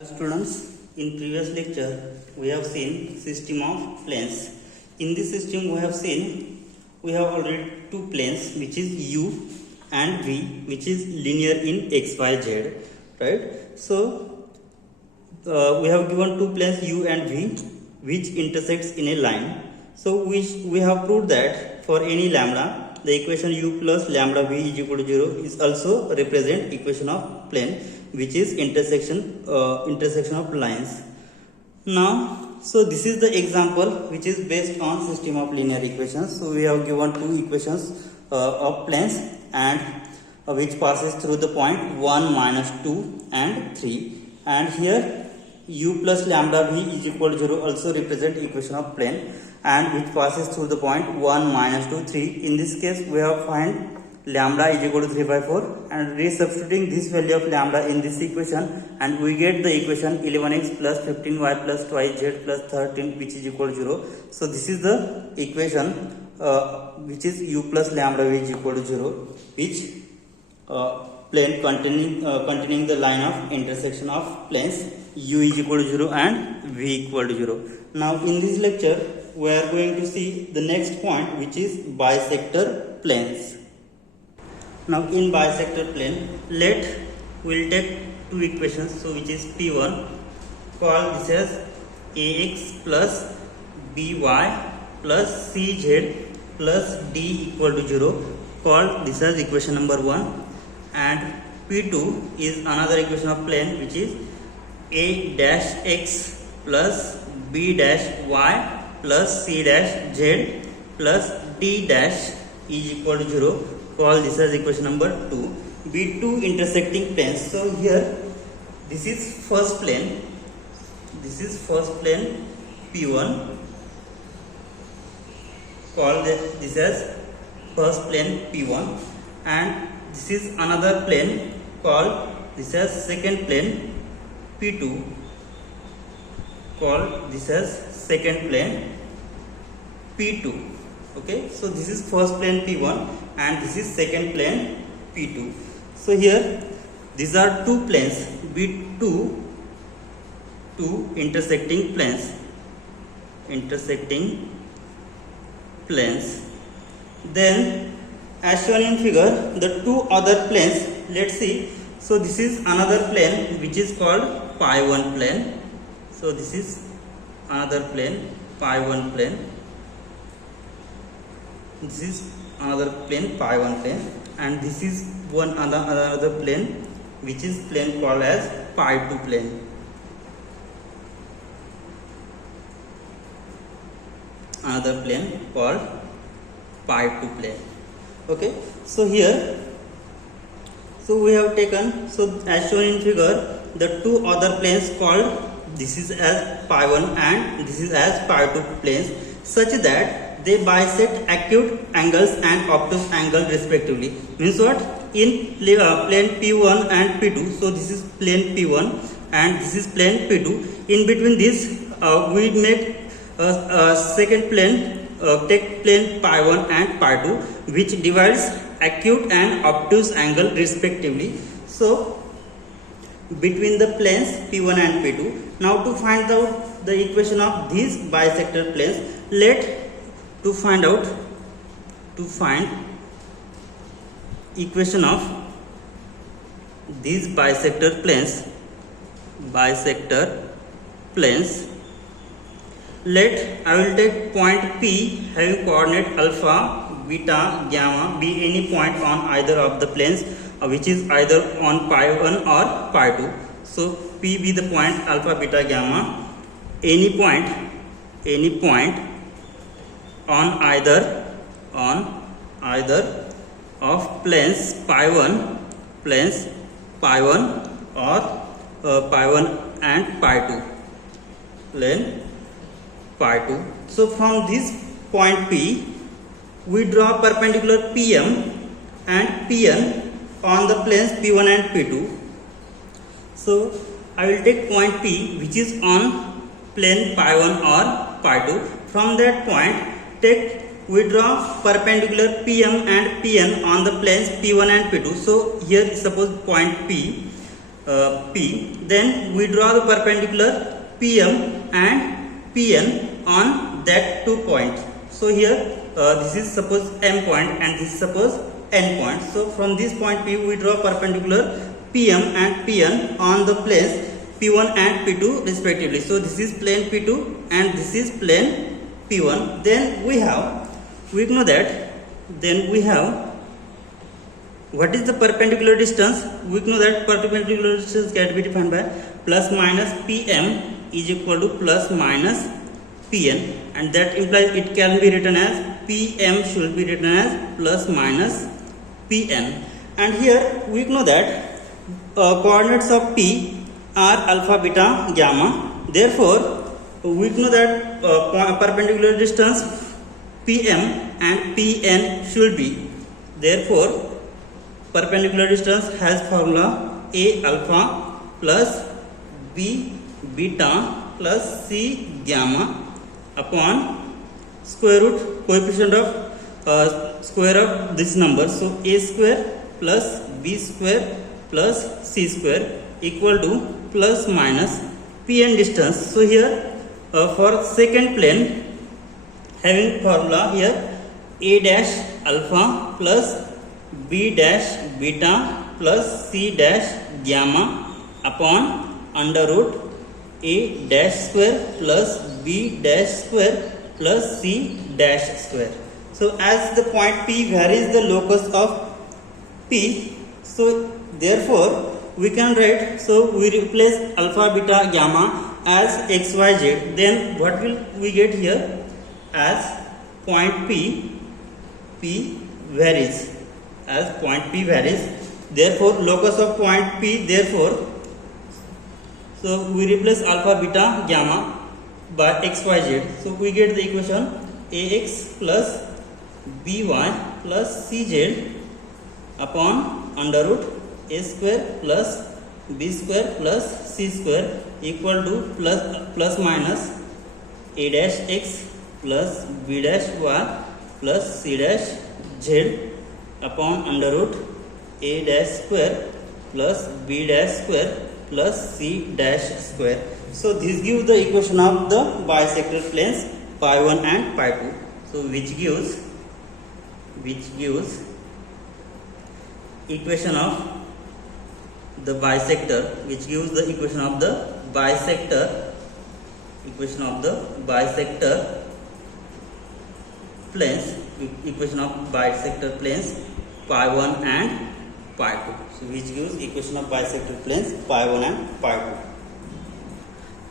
Students, in previous lecture we have seen system of planes. In this system we have already two planes, which is u and v, which is linear in x, y, z, right? So we have given two planes u and v which intersects in a line. So we have proved that for any lambda, the equation u plus lambda v is equal to 0 is also represent equation of plane, which is intersection of lines. Now, so this is the example which is based on system of linear equations. So we have given two equations of planes and which passes through the point 1, minus 2 and 3, and here u plus lambda v is equal to 0 also represent equation of plane and which passes through the point 1, minus 2, 3. In this case we have find lambda is equal to 3/4 and resubstituting this value of lambda in this equation, and we get the equation 11x plus 15y plus 2z plus 13 which is equal to 0. So this is the equation which is u plus lambda v is equal to 0, which plane containing the line of intersection of planes u is equal to 0 and v equal to 0. Now in this lecture we are going to see the next point, which is bisector planes. Now in bisector plane, we'll take two equations, so which is P1, call this as ax plus by plus cz plus d equal to 0, call this as equation number 1, and P2 is another equation of plane, which is a dash x plus b dash y plus c dash z plus d dash is equal to 0, call this as equation number 2. B2 intersecting planes. So here this is first plane, P1, call this as first plane P1, and this is another plane, call this as second plane P2, call this as second plane P2. Okay, so this is first plane P1 and this is second plane P2. So here these are two planes, B2, two intersecting planes. Then as shown in figure, the two other planes, let's see. So this is another plane which is called pi1 plane. So this is another plane, pi1 plane. This is another plane, pi1 plane, and this is one another plane, which is plane called as pi2 plane. Another plane called pi2 plane. Okay, so here, so we have taken, so as shown in figure, the two other planes called, this is as pi1 and this is as pi2 planes, such that they bisect acute angles and obtuse angle respectively. Means what? In plane P1 and P2, so this is plane P1 and this is plane P2. In between this, we make a second plane, take plane pi1 and pi2, which divides acute and obtuse angle respectively. So between the planes P1 and P2. Now to find out the equation of these bisector planes, to find equation of these bisector planes, I will take point P having coordinate alpha, beta, gamma be any point on either of the planes, which is either on pi1 or pi2. So P be the point alpha, beta, gamma, any point on either of planes pi1 or pi1 and pi2, plane pi2. So from this point P, we draw perpendicular PM and PN on the planes P1 and P2. So I will take point P, which is on plane pi1 or pi2. From that point, we draw perpendicular PM and PN on the planes P1 and P2. So here suppose point P, P, then we draw the perpendicular PM and PN on that 2 points. So here this is suppose M point and this is suppose N point. So from this point P we draw perpendicular PM and PN on the planes P1 and P2 respectively. So this is plane P2 and this is plane P1. Then we know that what is the perpendicular distance? We know that perpendicular distance can be defined by plus minus PM is equal to plus minus PN, and that implies it can be written as PM should be written as plus minus PN. And here we know that coordinates of P are alpha, beta, gamma. Therefore, we know that perpendicular distance PM and PN should be. Therefore, perpendicular distance has formula A alpha plus B beta plus C gamma upon square root coefficient of square of this number. So A square plus B square plus C square equal to plus minus Pn distance. So here for second plane having formula here A dash alpha plus B dash beta plus C dash gamma upon under root A dash square plus B dash square plus C dash square. So as the point P varies the locus of P, so therefore we can write, so we replace alpha, beta, gamma as x, y, z. Then what will we get here? As point P varies. As point P varies, therefore locus of point P, therefore, so we replace alpha, beta, gamma by x, y, z. So we get the equation ax plus by plus cz upon under root a square plus b square plus c square equal to plus minus a dash x plus b dash y plus c dash z upon under root a dash square plus b dash square plus c dash square. So this gives the equation of the bisector planes pi 1 and pi 2. So which gives equation of the bisector, planes pi 1 and pi 2. So which gives equation of bisector planes pi 1 and pi 2.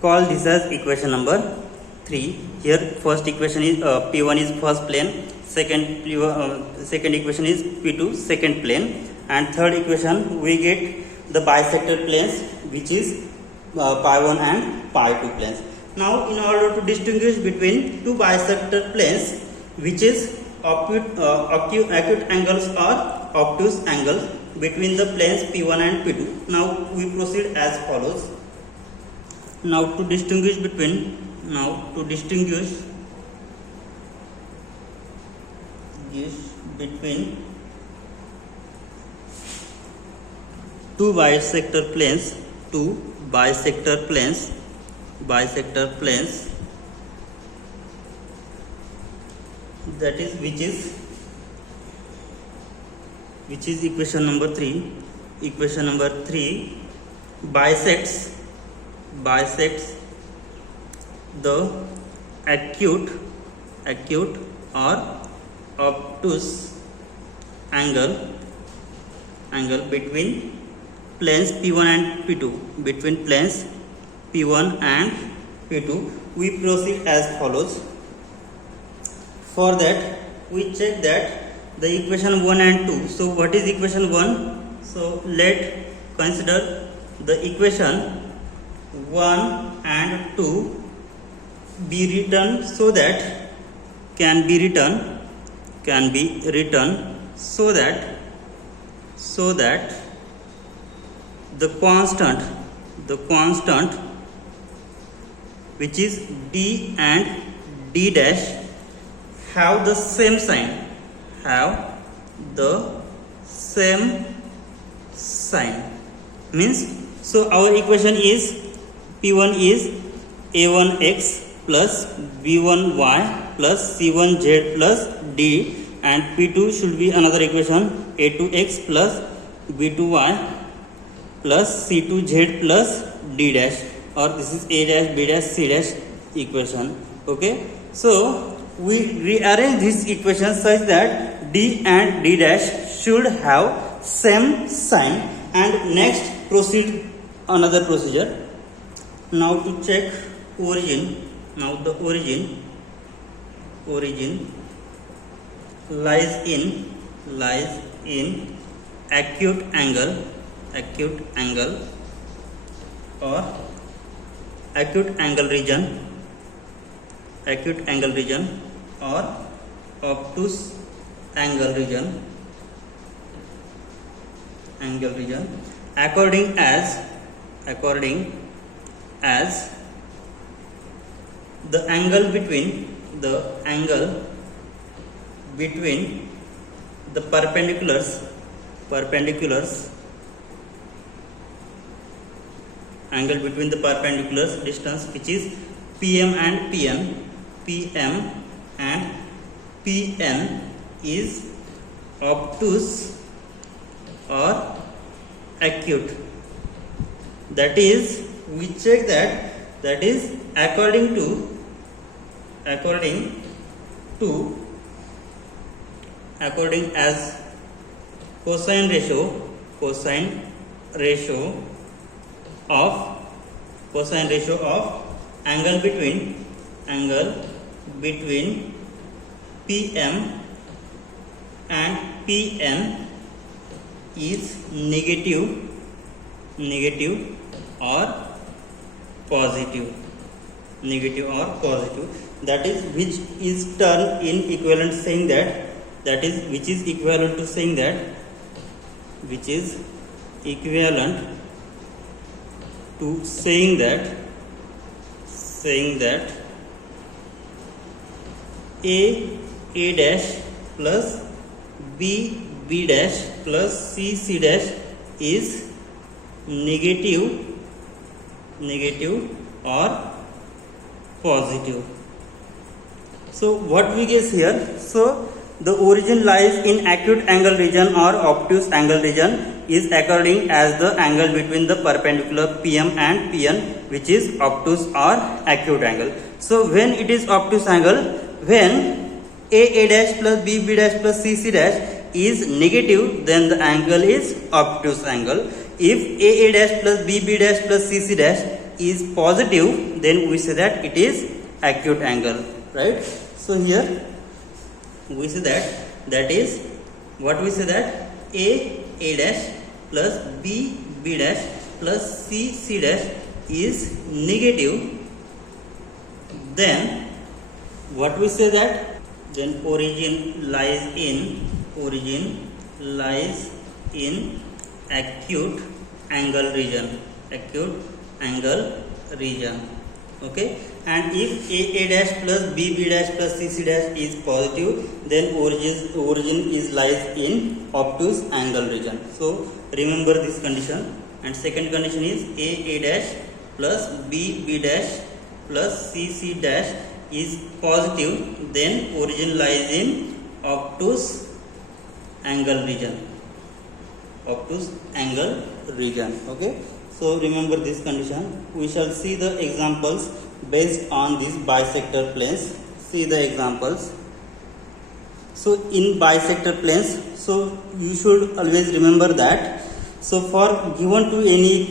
Call this as equation number 3. Here first equation is P1 is first plane, second equation is P2 second plane, and third equation we get the bisector planes which is pi 1 and pi 2 planes. Now in order to distinguish between two bisector planes which is acute angles or obtuse angles between the planes P1 and P2. Now we proceed as follows. Now to distinguish between two bisector planes that is which is equation number 3. Equation number 3 bisects the acute or obtuse angle between planes P1 and P2. Between planes P1 and P2, we proceed as follows. For that, we check that the equation 1 and 2. So what is equation 1? So let consider the equation 1 and 2 be written so that can be written so that the constant which is d and d dash have the same sign, means So our equation is P1 is A1x plus B1y plus C1z plus D, and P2 should be another equation A2x plus B2y plus C2z plus D dash, or this is A dash B dash C dash equation. Okay, so we rearrange this equation such that D and D dash should have same sign, and next proceed another procedure. Now to check origin. Now the origin lies in acute angle or acute angle region or obtuse angle region according as the angle between the perpendiculars angle between the perpendiculars distance, which is PM and PN is obtuse or acute. That is, we check that is according as cosine ratio of angle between PM and PN is negative or positive. That is, which is turned in equivalent saying that is which is equivalent to saying that A dash plus B dash plus C dash is negative or positive. So what we guess here, so the origin lies in acute angle region or obtuse angle region is according as the angle between the perpendicular PM and PN, which is obtuse or acute angle. So when it is obtuse angle, when A dash plus B dash plus C dash is negative, then the angle is obtuse angle. If A dash plus B dash plus C dash is positive, then we say that it is acute angle, right? So here we say that is what we say, that A dash plus B dash plus C dash is negative. Then what we say, that then origin lies in acute angle region. Okay, and if A dash plus B dash plus C dash is positive, then origin is lies in obtuse angle region. So remember this condition. And second condition is A dash plus B dash plus C dash is positive, then origin lies in obtuse angle region. Okay, so remember this condition. We shall see the examples based on these bisector planes. See the examples. So in bisector planes, so you should always remember that, so for given any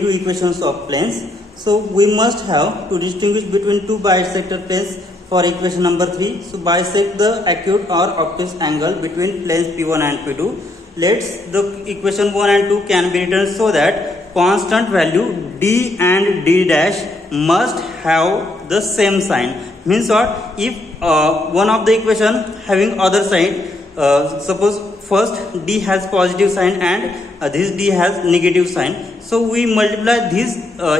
two equations of planes, so we must have to distinguish between two bisector planes. For equation number 3, so bisect the acute or obtuse angle between planes P1 and P2. Let's the equation 1 and 2 can be written so that constant value D and D dash must have the same sign. Means what? If one of the equation having other sign, suppose first D has positive sign and this D has negative sign. So we multiply this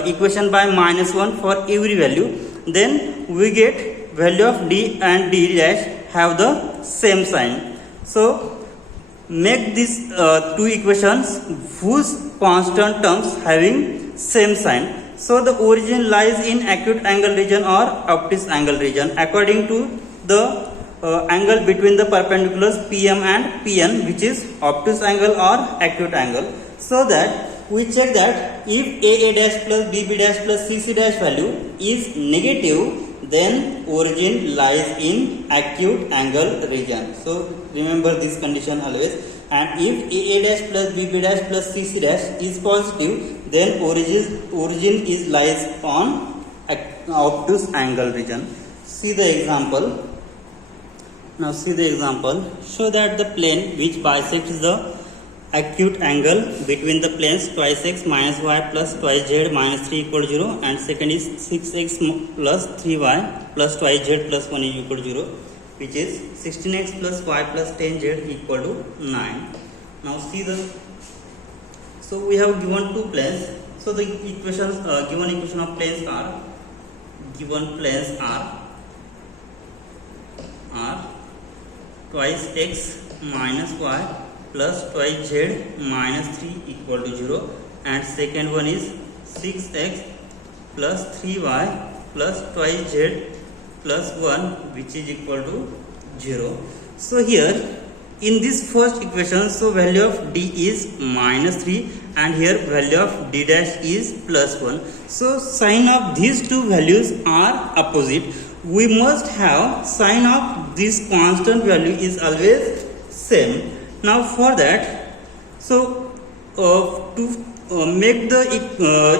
equation by -1 for every value. Then we get value of D and D dash have the same sign. So make these two equations whose constant terms having same sign. So the origin lies in acute angle region or obtuse angle region according to the angle between the perpendiculars PM and PN, which is obtuse angle or acute angle. So that we check that if AA dash plus BB dash plus CC dash value is negative, then origin lies in acute angle region. So remember this condition always. And if AA dash plus BB dash plus CC dash is positive, then origin is lies on obtuse angle region. See the example. Now see the example. Show that the plane which bisects the acute angle between the planes twice x minus y plus twice z minus 3 equal to 0, and second is 6x plus 3y plus twice z plus 1 is equal to 0, which is 16x plus y plus 10z equal to 9. Now see the, so we have given two planes. So the equations, given equation of planes are twice x minus y plus twice z minus 3 equal to 0, and second one is 6x plus 3y plus twice z plus 1, which is equal to 0. So here in this first equation, so value of d is minus 3 and here value of d dash is plus 1. So sign of these two values are opposite. We must have sign of this constant value is always same. Now for that, so to make the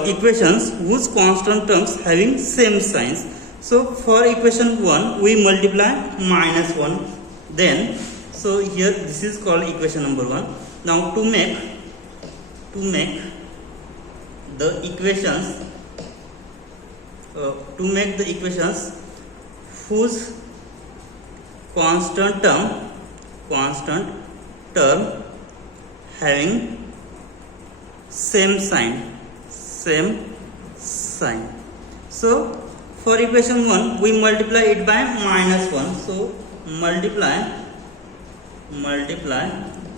equations whose constant terms having same signs, so for equation 1 we multiply minus 1, then so here this is called equation number 1. Now to make the equations whose constant term having same sign. So for equation 1 we multiply it by minus 1. So multiply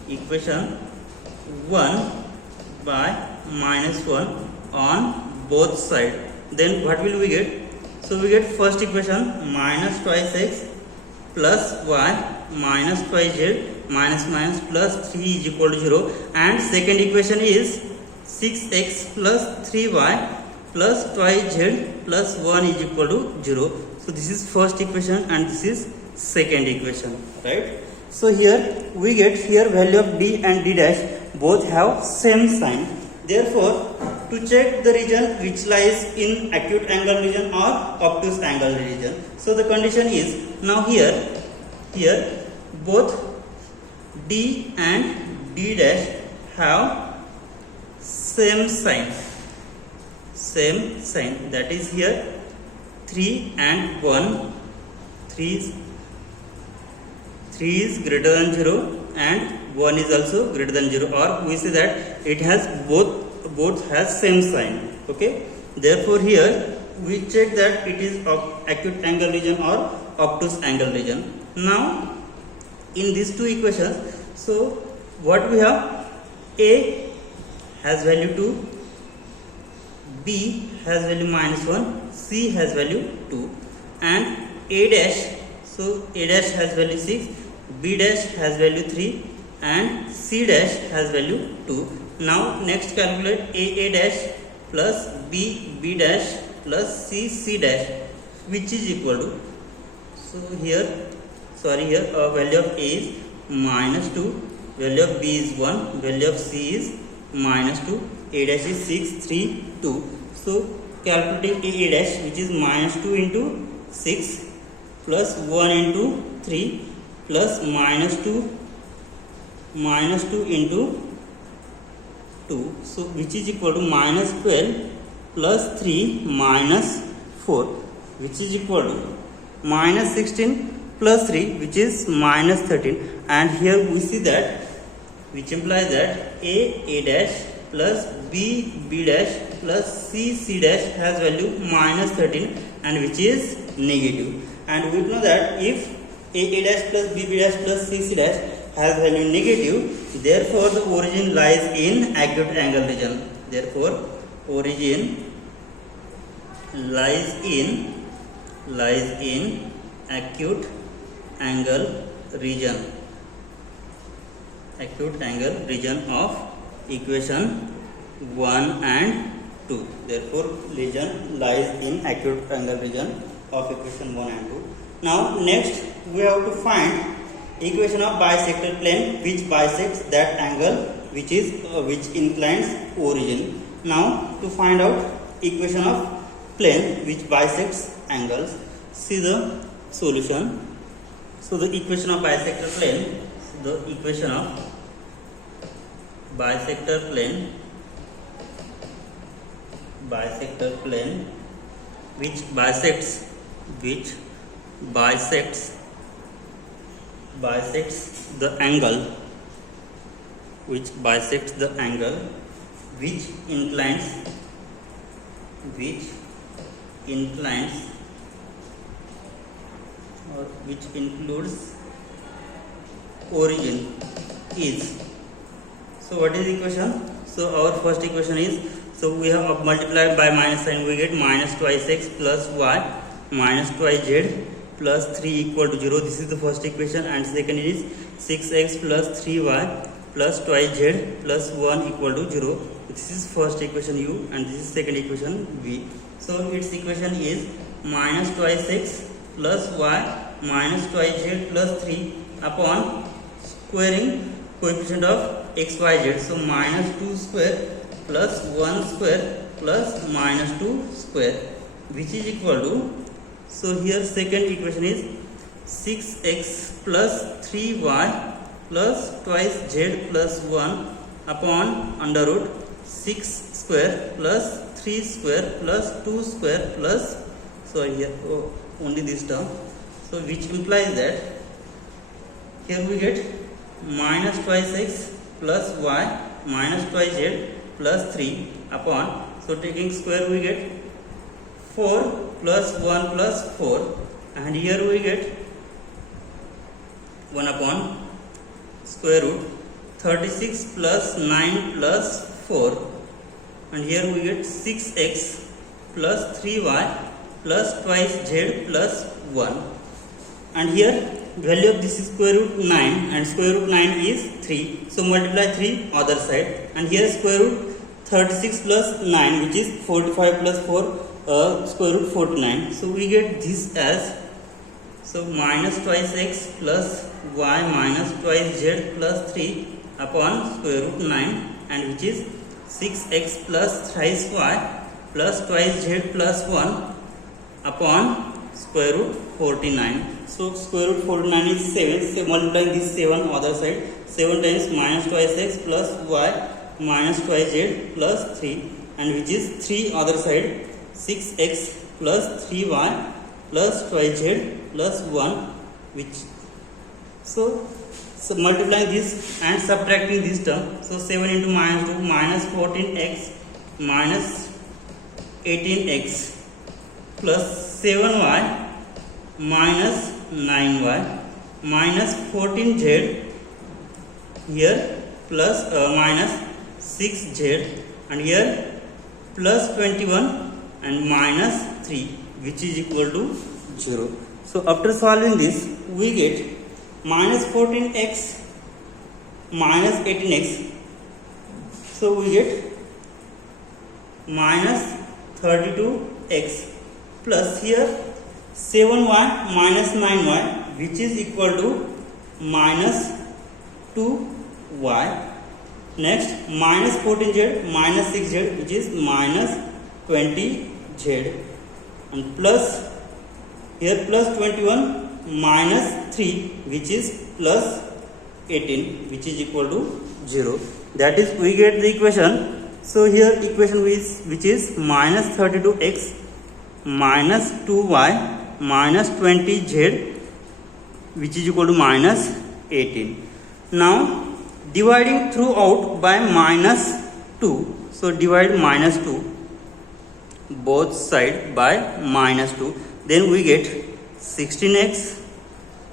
equation 1 by minus 1 on both sides. Then what will we get? So we get first equation minus twice x plus y minus twice z minus plus 3 is equal to 0, and second equation is 6x plus 3y plus twice z plus 1 is equal to 0. So this is first equation and this is second equation, right? So here we get here value of d and d dash both have same sign. Therefore to check the region which lies in acute angle region or obtuse angle region, so the condition is, now here both d and d dash have same sign, that is here 3 and 1, 3 is greater than 0 and 1 is also greater than 0, or we say that it has both has same sign. Okay, therefore here we check that it is of acute angle region or obtuse angle region. Now in these two equations, so what we have, a has value 2, b has value minus 1, c has value 2, and a dash, so a dash has value 6, b dash has value 3, and c dash has value 2. Now next calculate a dash plus b dash plus c dash, which is equal to, so here value of a is minus 2, value of b is 1, value of c is minus 2, a dash is 6, 3, 2. So calculating a dash, which is minus 2 into 6 plus 1 into 3 plus minus 2 into 2, so which is equal to minus 12 plus 3 minus 4, which is equal to minus 16 plus 3, which is minus 13. And here we see that, which implies that a dash plus b dash plus c dash has value minus 13, and which is negative. And we know that if a dash plus b dash plus c dash has value negative, therefore the origin lies in acute angle region. Therefore origin lies in acute angle region. Acute angle region of equation 1 and 2. Therefore region lies in acute angle region of equation 1 and 2. Now next we have to find equation of bisector plane which bisects that angle which inclines origin. Now to find out equation of plane which bisects angles, see the solution. So the equation of bisector plane, which bisects the angle which includes origin is. So what is the equation? So our first equation is, so we have multiplied by minus sign, we get minus twice x plus y minus twice z plus 3 equal to 0. This is the first equation, and second is 6x plus 3y plus twice z plus 1 equal to 0. This is first equation u, and this is second equation v. So its equation is minus twice x plus y minus twice z plus 3 upon squaring coefficient of x, y, z. So minus 2 square plus 1 square plus minus 2 square, which is equal to, so here second equation is 6x plus 3y plus twice z plus 1 upon under root 6 square plus 3 square plus 2 square plus, so here only this term, so which implies that here we get minus twice x plus y minus twice z plus 3 upon, so taking square we get 4 plus 1 plus 4, and here we get 1 upon square root 36 plus 9 plus 4, and here we get 6x plus 3y plus twice z plus 1, and here value of this is square root 9, and square root 9 is 3, so multiply 3 other side, and here square root 36 plus 9 which is 45 plus 4 square root 49, so we get this as, so minus twice x plus y minus twice z plus 3 upon square root 9, and which is 6x plus thrice y plus twice z plus 1 upon square root 49. So square root 49 is 7, so multiplying this 7 other side, 7 times minus twice x plus y minus twice z plus 3, and which is 3 other side, 6x plus 3y plus twice z plus 1, which, so multiplying this and subtracting this term, so 7 into minus 2 minus 14x minus 18x plus 7y minus 9y minus 14z here plus minus 6z, and here plus 21 and minus 3, which is equal to 0. So after solving this we get minus 14x minus 18x, so we get minus 32x plus here 7y minus 9y, which is equal to minus 2y. Next minus 14z minus 6z, which is minus 20z, and plus here plus 21 minus 3, which is plus 18, which is equal to 0. That is, we get the equation. So here equation which is minus 32x minus 2y minus 20z, which is equal to minus 18. Now dividing throughout by minus 2, so divide minus 2 both side by minus 2, then we get 16x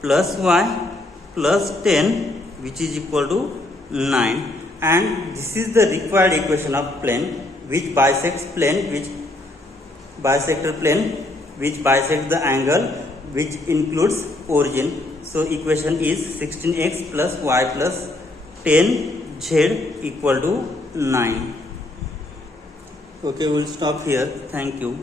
plus y plus 10 which is equal to 9, and this is the required equation of plane which bisects bisector plane which bisects the angle which includes origin. So equation is 16x plus y plus 10z equal to 9. Okay, we'll stop here. Thank you.